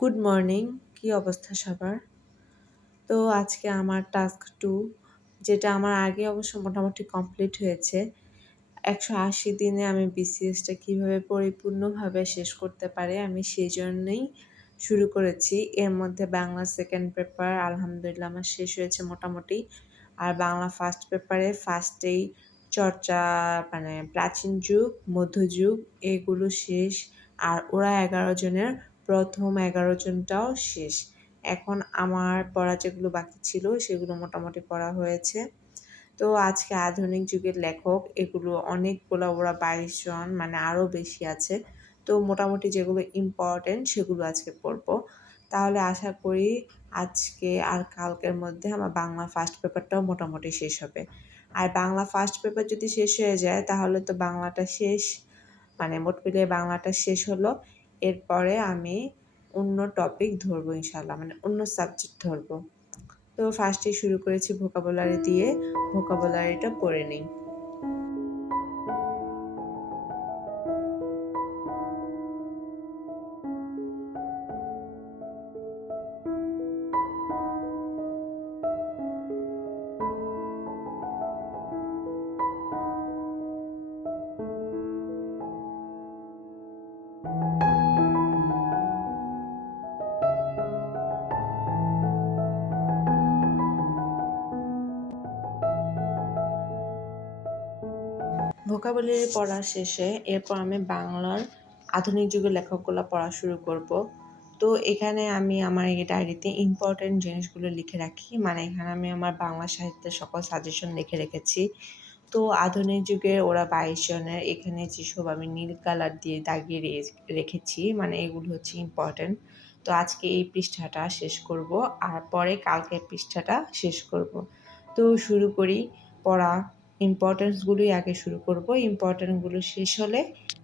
Good morning. কি অবস্থা সবার? তো আজকে আমার টাস্ক 2, যেটা আমার আগে অবশ্য মোটামুটি কমপ্লিট হয়েছে। 180 দিনে আমি বিসিএসটা কীভাবে পরিপূর্ণভাবে শেষ করতে পারি আমি সেই জন্যই শুরু করেছি। এর মধ্যে বাংলা সেকেন্ড পেপার আলহামদুলিল্লাহ আমার শেষ হয়েছে মোটামুটি। আর বাংলা ফার্স্ট পেপারে ফার্স্টেই চর্চা মানে প্রাচীন যুগ, মধ্যযুগ এগুলো শেষ। আর ওরা 11 জনের প্রথম 11 জনটাও শেষ। এখন আমার পড়া যেগুলো বাকি ছিল সেগুলো মোটামুটি পড়া হয়েছে। তো আজকে আধুনিক যুগের লেখক এগুলো অনেকগুলো, ওরা 22 জন, মানে আরও বেশি আছে। তো মোটামুটি যেগুলো ইম্পর্টেন্ট সেগুলো আজকে পড়বো। তাহলে আশা করি আজকে আর কালকের মধ্যে আমার বাংলা ফার্স্ট পেপারটাও মোটামুটি শেষ হবে। আর বাংলা ফার্স্ট পেপার যদি শেষ হয়ে যায় তাহলে তো বাংলাটা শেষ, মানে মোট মিলিয়ে বাংলাটা শেষ হলো। এরপরে আমি অন্য টপিক ধরবো ইনশাল্লাহ, মানে অন্য সাবজেক্ট ধরবো। তো ফার্স্টে শুরু করেছি ভোকাবুলারি দিয়ে, ভোকাবুলারিটা পড়ে নিই। ভোকাবুলারি পড়া শেষে এরপর আমি বাংলার আধুনিক যুগের লেখকগুলো পড়া শুরু করব। তো এখানে আমি আমার এই ডায়েরিতে ইম্পর্টেন্ট জিনিসগুলো লিখে রাখি, মানে এখানে আমি আমার বাংলা সাহিত্যের সকল সাজেশন লিখে রেখেছি। তো আধুনিক যুগে ওরা 22 জনের, এখানে যেসব আমি নীল কালার দিয়ে দাগিয়ে রেখেছি, মানে এগুলো হচ্ছে ইম্পর্টেন্ট। তো আজকে এই পৃষ্ঠাটা শেষ করব, আর পরে কালকের পৃষ্ঠাটা শেষ করব। তো শুরু করি পড়া। ইম্পর্টেন্সগুলোই আগে শুরু করব, ইম্পর্টেন্টগুলো শেষ হলে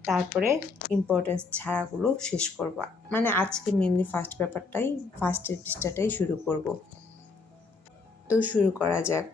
তারপরে ইম্পর্টেন্স ছাড়াগুলো শেষ করব। মানে আজকে মেনলি ফার্স্ট পেপারটাই, ফার্স্টের পৃষ্ঠাটাই শুরু করব। তো শুরু করা যাক।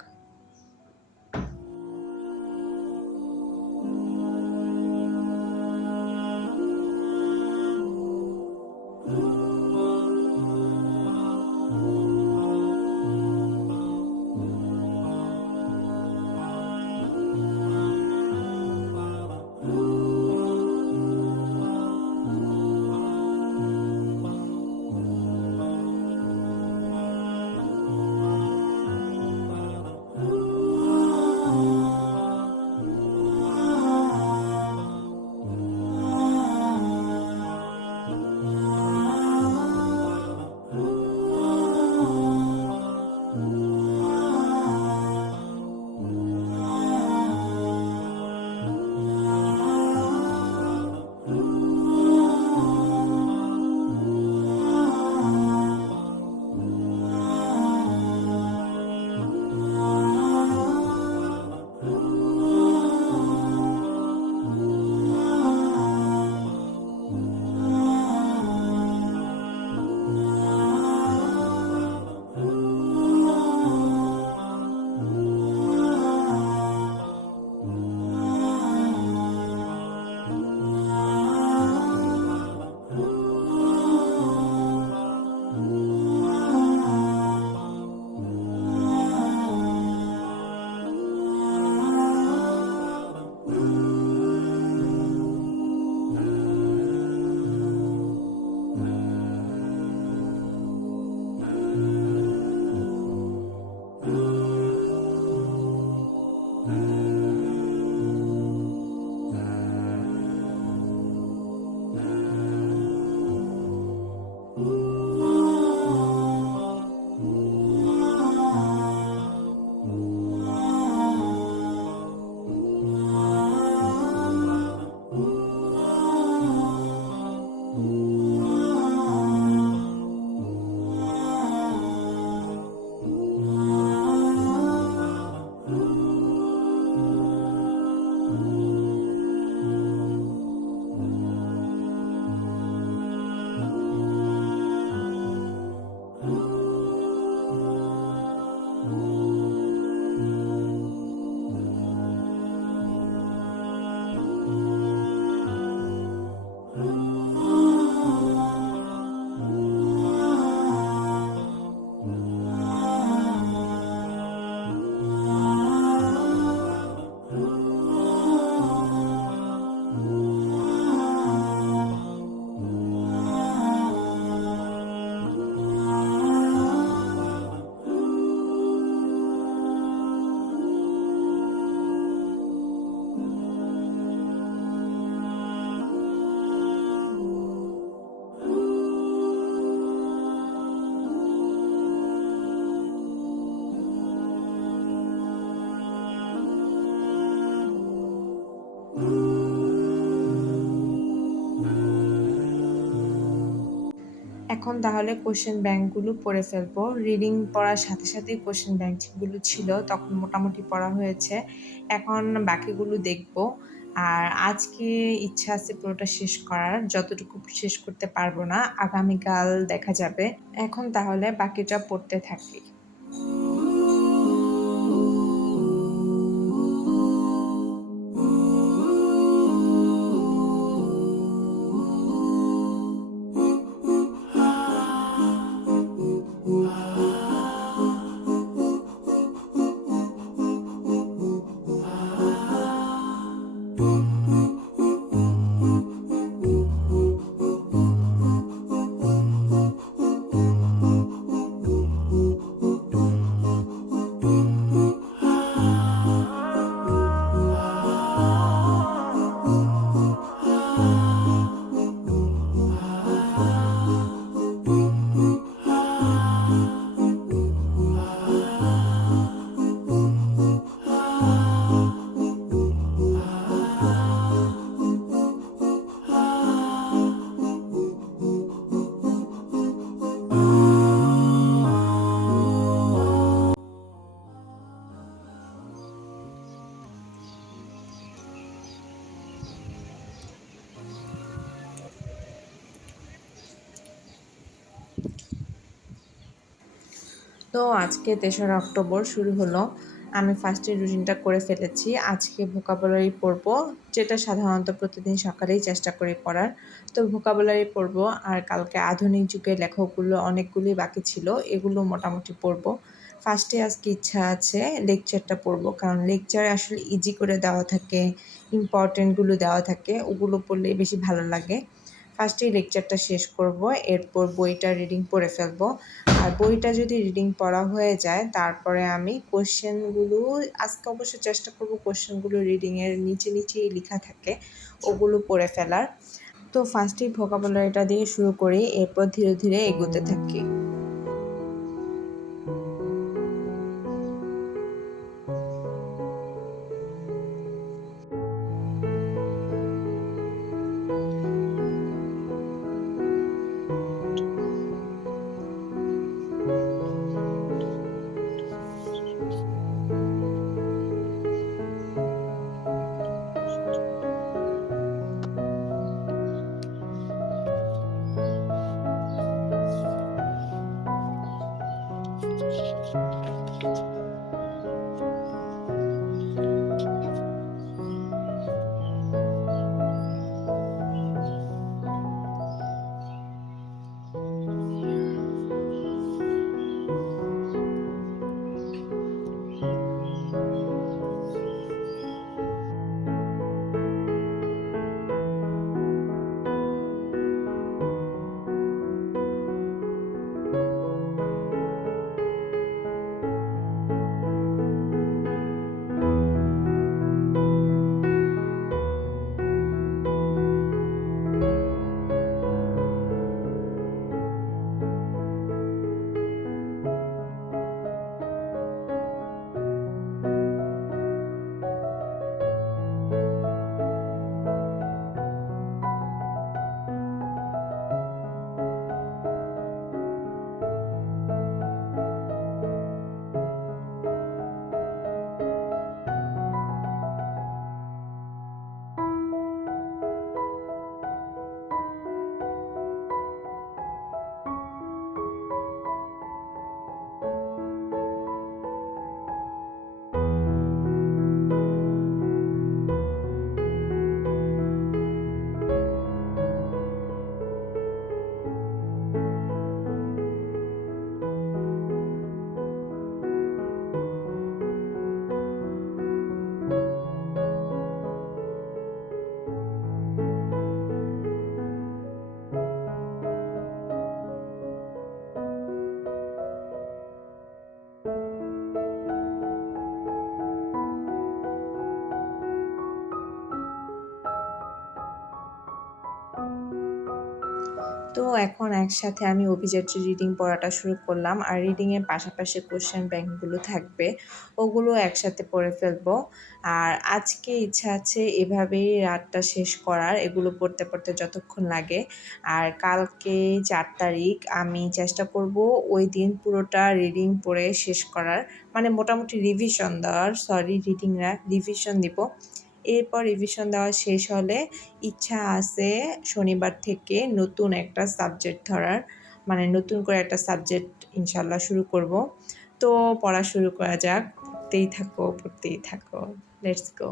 এখন তাহলে কোশ্চেন ব্যাংকগুলো পড়ে ফেলবো। রিডিং পড়ার সাথে সাথেই কোশ্চেন ব্যাংক যেগুলো ছিল তখন মোটামুটি পড়া হয়েছে। এখন বাকিগুলো দেখব। আর আজকে ইচ্ছা আছে পুরোটা শেষ করার, যতটুকু শেষ করতে পারবো না আগামীকাল দেখা যাবে। এখন তাহলে বাকিটা পড়তে থাকি। তো আজকে ৩রা অক্টোবর শুরু হলো। আমি ফার্স্টের রুটিনটা করে ফেলেছি। আজকে ভোকাবুলারি পড়ব, যেটা সাধারণত প্রতিদিন সকালেই চেষ্টা করি পড়ার। তো ভোকাবুলারি পড়ব, আর কালকে আধুনিক যুগের লেখকগুলো অনেকগুলি বাকি ছিল, এগুলো মোটামুটি পড়ব। ফার্স্টে আজকে ইচ্ছা আছে লেকচারটা পড়ব, কারণ লেকচারে আসলে ইজি করে দেওয়া থাকে, ইম্পর্টেন্টগুলো দেওয়া থাকে, ওগুলো পড়লে বেশি ভালো লাগে। ফার্স্টেই লেকচারটা শেষ করব, এরপর বইটা রিডিং পড়ে ফেলবো। আর বইটা যদি রিডিং পড়া হয়ে যায় তারপরে আমি কোশ্চেনগুলো আজকে অবশ্য চেষ্টা করব কোশ্চেনগুলো রিডিংয়ের নিচেই লেখা থাকে ওগুলো পড়ে ফেলার। তো ফার্স্টেই ভোকাবুলারিটা দিয়ে শুরু করি, এরপর ধীরে ধীরে এগোতে থাকি। তো এখন একসাথে আমি অভিযাত্রী রিডিং পড়াটা শুরু করলাম, আর রিডিংয়ের পাশাপাশি কোশ্চেন ব্যাংকগুলো থাকবে, ওগুলো একসাথে পড়ে ফেলবো। আর আজকে ইচ্ছা আছে এভাবেই রাতটা শেষ করার, এগুলো পড়তে পড়তে যতক্ষণ লাগে। আর কালকে 4 তারিখ আমি চেষ্টা করব ওই দিন পুরোটা রিডিং পড়ে শেষ করার, মানে মোটামুটি রিভিশন দেওয়ার, রিডিং না, রিভিশন দিব। এরপর রিভিশন দেওয়া শেষ হলে ইচ্ছা আছে শনিবার থেকে নতুন একটা সাবজেক্ট ধরার, মানে নতুন করে একটা সাবজেক্ট ইনশাল্লাহ শুরু করব। তো পড়া শুরু করা যাক, পড়তেই থাকো, লেটস গো।